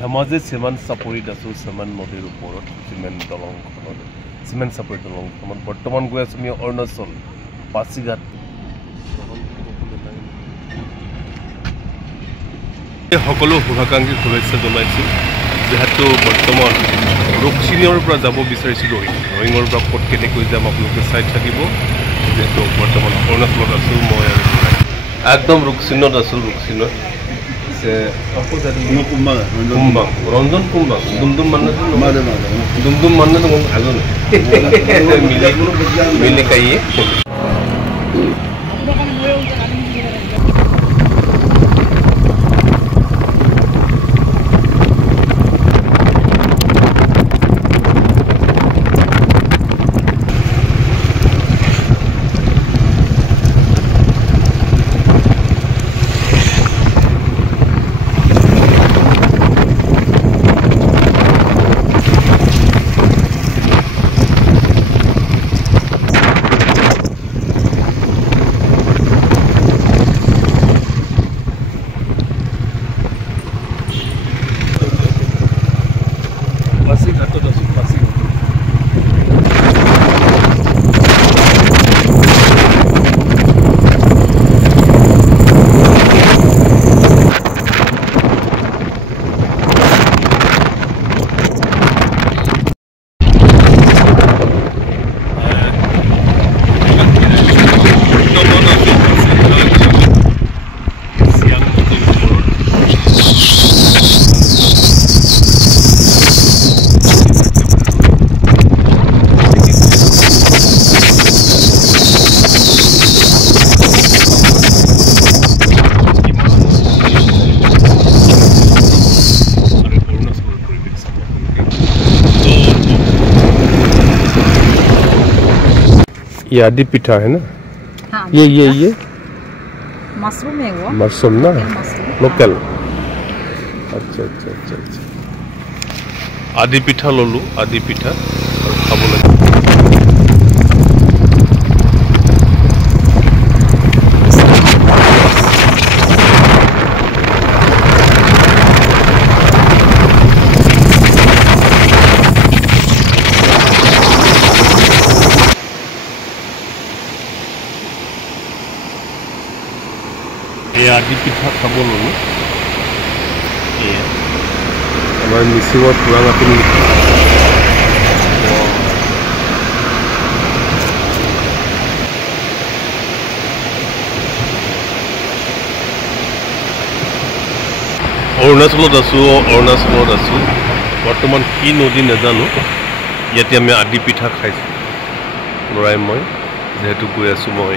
Dhemaji cement চাপৰিত আছোঁ cement নদীৰ ওপৰত চিমেণ্ট দলংখনত চিমেণ্ট চাপৰি দলংখনত বৰ্তমান গৈ আছোঁ আমি অৰুণাচল পাছিঘাট সকলো শুভাকাংক্ষী শুভেচ্ছা জনাইছোঁ যিহেতু বৰ্তমান ৰকচিনিয়ৰ পৰা যাব বিচাৰিছিলোঁ ৰয়িঙৰ পৰা ক'ত কেনেকৈ যাম আপোনালোকে চাই থাকিব যিহেতু বৰ্তমান অৰুণাচলত আছোঁ মই আৰু একদম ৰকচিনত আছোঁ ৰকচিনত ৰঞ্জন কুম্বাং ডুমডুম মানে আজন মিলে কাইয়ে ये आदि पिठा है ना हाँ, ये मशरूम है वो मशरूम ना लोकल अच्छा अच्छा अच्छा अच्छा आदि पिठा ललो आदि पिठा और खाब लगे आदि पिठा खाब ललो हमारे मिसिंगर पुराना पिन অৰুণাচলত আছোঁ বৰ্তমান কি নদী নাজানো ইয়াতে আমি আদি পিঠা খাইছোঁ ল'ৰাই মই যেহেতু গৈ আছোঁ মই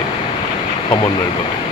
সমন্বয়ৰ বাবে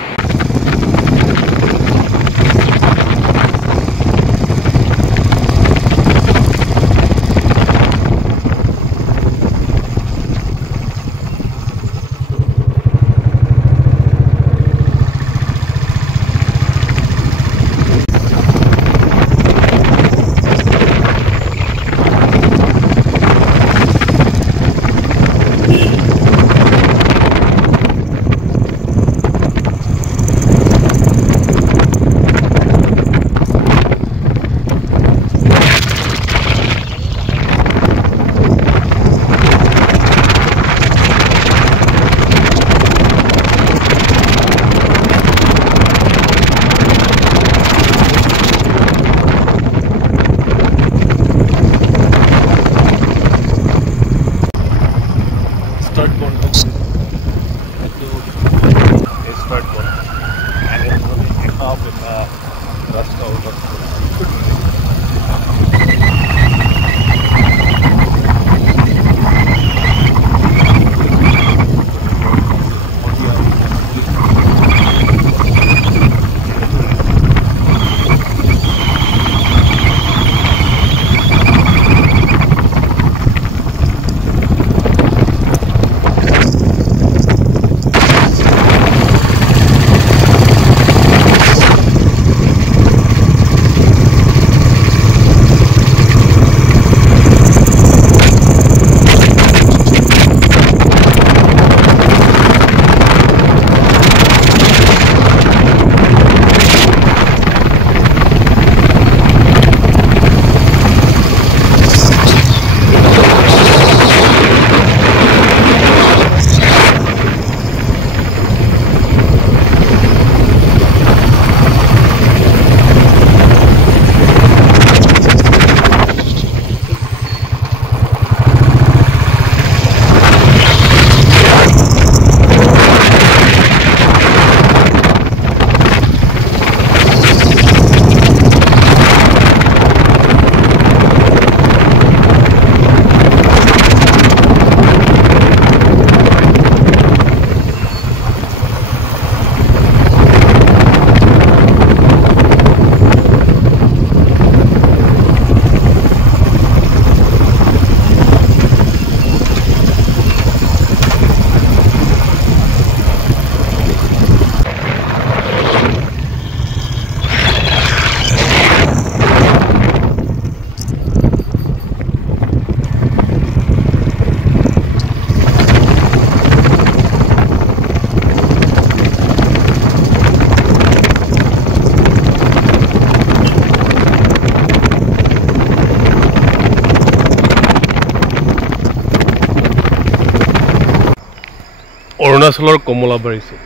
অৰুণাচলৰ কমলাবাৰী চুক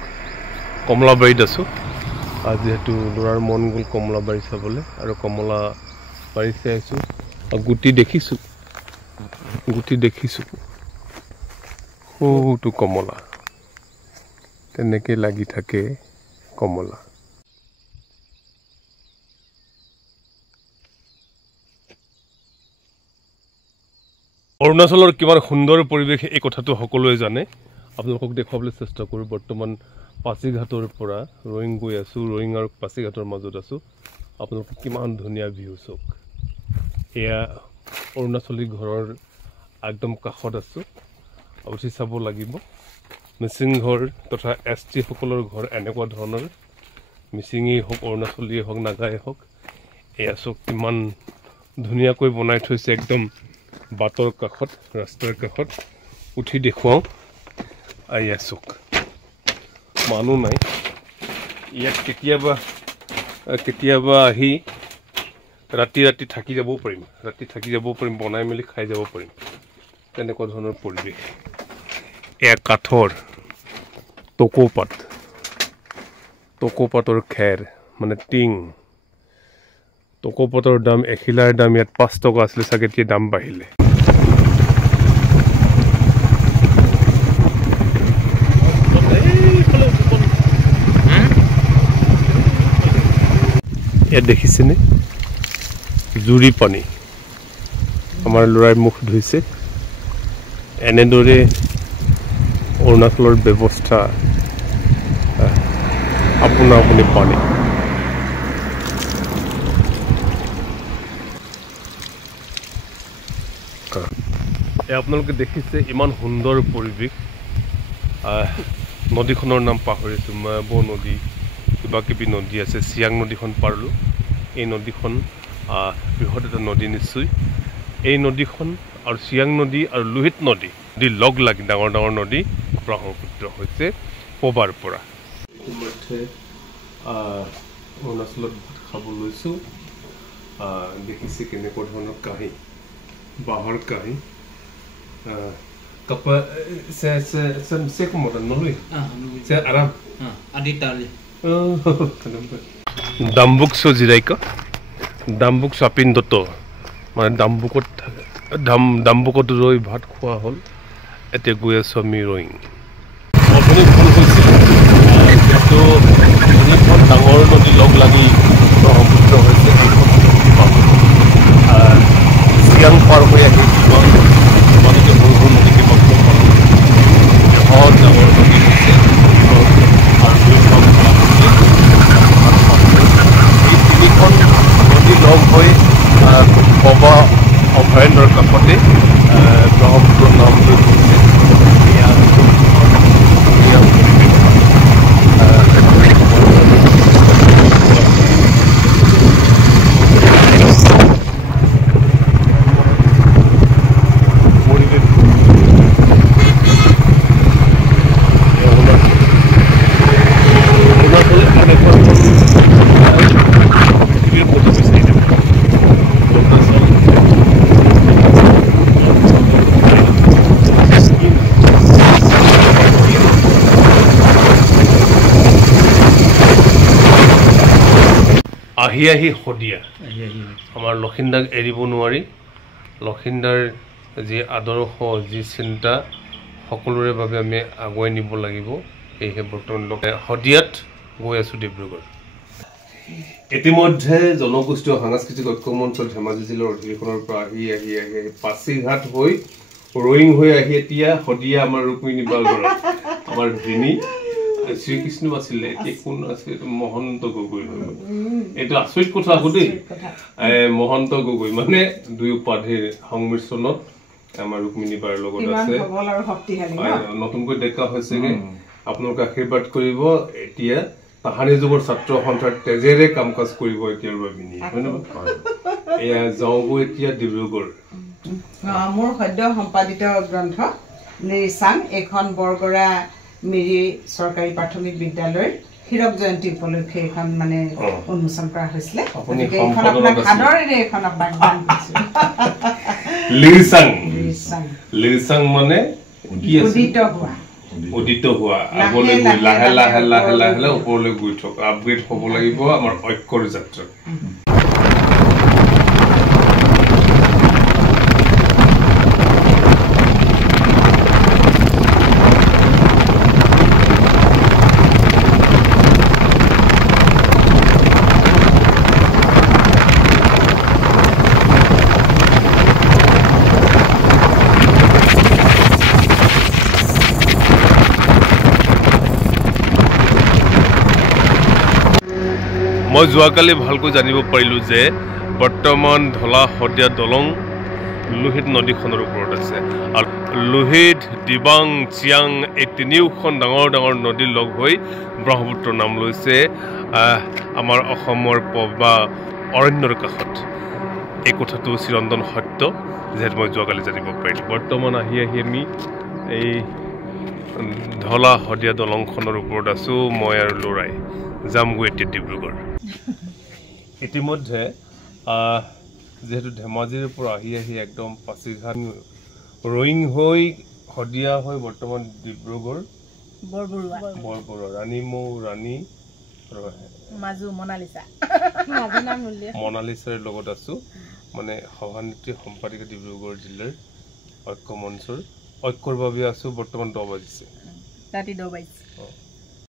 কমলাবাৰীত আছোঁ যিহেতু ল'ৰাৰ মন গ'ল কমলাবাৰী চাবলৈ আৰু কমলাবাৰী চাই আছোঁ আৰু গুটি দেখিছোঁ সৰুটো কমলা তেনেকৈ লাগি থাকে কমলা অৰুণাচলৰ কিমান সুন্দৰ পৰিৱেশ এই কথাটো সকলোৱে জানে আপোনালোকক দেখুৱাবলৈ চেষ্টা কৰোঁ বৰ্তমান পাছিঘাটৰ পৰা ৰয়িং গৈ আছোঁ ৰয়িং আৰু পাছিঘাটৰ মাজত আছোঁ আপোনালোকক কিমান ধুনীয়া ভিউ চাওক এয়া অৰুণাচলী ঘৰৰ একদম কাষত আছোঁ উঠি চাব লাগিব মিচিং ঘৰ তথা ST সকলৰ ঘৰ এনেকুৱা ধৰণৰ মিচিঙেই হওক অৰুণাচলীয়ে হওক নাগাই হওক এয়া চাওক কিমান ধুনীয়াকৈ বনাই থৈছে একদম বাটৰ কাষত ৰাস্তাৰ কাষত উঠি দেখুৱাওঁ এয়া চাওক মানুহ নাই ইয়াত কেতিয়াবা আহি ৰাতি থাকি যাবও পাৰিম বনাই মেলি খাই যাব পাৰিম তেনেকুৱা ধৰণৰ পৰিৱেশ এয়া কাঠৰ টকৌপাতৰ খেৰ মানে টিং টকৌপাতৰ দাম এখিলাৰ দাম ইয়াত 5 টকা আছিলে চাগে এতিয়া দাম বাঢ়িলে ইয়াত দেখিছেনে জুৰি পানী আমাৰ ল'ৰাই মুখ ধুইছে এনেদৰে অৰুণাচলৰ ব্যৱস্থা আপুনি পানী আপোনালোকে দেখিছে ইমান সুন্দৰ পৰিৱেশ নদীখনৰ নাম পাহৰিছোঁ মায়াবৌ নদী কিবা কিবি নদী আছে চিয়াং নদীখন পাৰলোঁ এই নদীখন বৃহৎ এটা নদী নিশ্চয় এই নদীখন আৰু চিয়াং নদী আৰু লোহিত নদী লগ লাগি ডাঙৰ নদী ব্ৰহ্মপুত্ৰ হৈছে পবাৰ পৰা ইতিমধ্যে অৰুণাচলত ভাত খাব লৈছোঁ দেখিছে কেনেকুৱা ধৰণৰ কাঁহী বাঁহৰ কাঁহী kapal saya kemudian nului saya Arab aditali dambuk so jiraika dambuk sapin doto মানে দাম্বুকত ৰৈ ভাত খোৱা হ'ল এতিয়া গৈ আছোঁ আমি ৰয়িং অথনি ভাল হৈছিল যিহেতু তিনিখন ডাঙৰ নদী লগ লাগি ব্ৰহ্মপুত্ৰ হৈছে চিয়াং পাৰ হৈ আহি মাজতে সৰু নদীকে পাব পাৰোঁ বৃহৎ ডাঙৰ নদী হৈছে এই তিনিখন নদী লগ হৈ পবা অভয়াৰণ্যৰ কাষতে ব্ৰহ্মপুত্ৰ নাম লৈ আহি সদিয়া আমাৰ লখিমদাক এৰিব নোৱাৰি লখিমদাৰ যি আদৰ্শ যি চিন্তা সকলোৰে বাবে আমি আগুৱাই নিব লাগিব সেয়েহে বৰ্তমান সদিয়াত গৈ আছোঁ ডিব্ৰুগড় ইতিমধ্যে জনগোষ্ঠীয় সাংস্কৃতিক ঐক্য মঞ্চৰ ধেমাজি জিলাৰ অধিৱেশনৰ পৰা আহি পাছিঘাট হৈ ৰয়িং হৈ আহি এতিয়া সদিয়া আমাৰ ৰুক্মিণী বাগৰ আমাৰ ভিনী শ্ৰীকৃষ্ণ আছিলে এতিয়া কোন আছিল মহন্ত গগৈ এইটো আচৰিত কথা আকৌ দেই মহন্ত গগৈ মানে দুই উপাধিৰ সংমিশ্ৰণত আমাৰ ৰুক্মিণী বাৰ লগত আছে নতুনকৈ ডেকা হৈছেগে আপোনালোকে আশীৰ্বাদ কৰিব এতিয়া তাহানি যুগৰ ছাত্ৰ সন্থাৰ তেজেৰে কাম কাজ কৰিব এতিয়াৰ বাবে হয় নে এয়া যাওঁগৈ এতিয়া ডিব্ৰুগড় মোৰ সদ্য সম্পাদিত গ্ৰন্থ লিৰিচাং এখন বৰগৰা মিৰি চৰকাৰী প্ৰাথমিক বিদ্যালয়ৰ হীৰক জয়ন্তী উপলক্ষে এখন মানে উন্মোচন কৰা হৈছিলে গতিকে এইখন আপোনাক সাদৰেৰে এখন আহ্বান কৰিছোঁ লিৰিচাং মানে উদিত হোৱা উদিত হোৱা আগলৈ গৈ লাহে লাহে লাহে লাহে ওপৰলৈ গৈ থকা আপগ্ৰেড হ'ব লাগিব আমাৰ ঐক্যৰ যাত্ৰা মই যোৱাকালি ভালকৈ জানিব পাৰিলোঁ যে বৰ্তমান ধলা শদিয়া দলং লোহিত নদীখনৰ ওপৰত আছে আৰু লোহিত দিবাং চিয়াং এই তিনিওখন ডাঙৰ ডাঙৰ নদী লগ হৈ ব্ৰহ্মপুত্ৰ নাম লৈছে আমাৰ অসমৰ বা অৰণ্যৰ কাষত এই কথাটো চিৰন্তন সত্য যিহেতু মই যোৱাকালি জানিব পাৰিলোঁ বৰ্তমান আহি আমি এই ধলা শদিয়া দলংখনৰ ওপৰত আছোঁ মই আৰু ল'ৰাই যামগৈ এতিয়া ডিব্ৰুগড় ইতিমধ্যে যেহেতু ধেমাজিৰ পৰা আহি একদম পাছিঘাট ৰয়িং হৈ শদিয়া হৈ বৰ্তমান ডিব্ৰুগড় বৰবৰুৱা ৰাণীমৌ ৰাণী মাজু মনালিছাৰ লগত আছোঁ মানে সভানেত্ৰী সম্পাদিকা ডিব্ৰুগড় জিলাৰ ঐক্য মঞ্চৰ ঐক্যৰ বাবে আছোঁ বৰ্তমান 10 বাজিছে ৰাতি 10 বাজিছে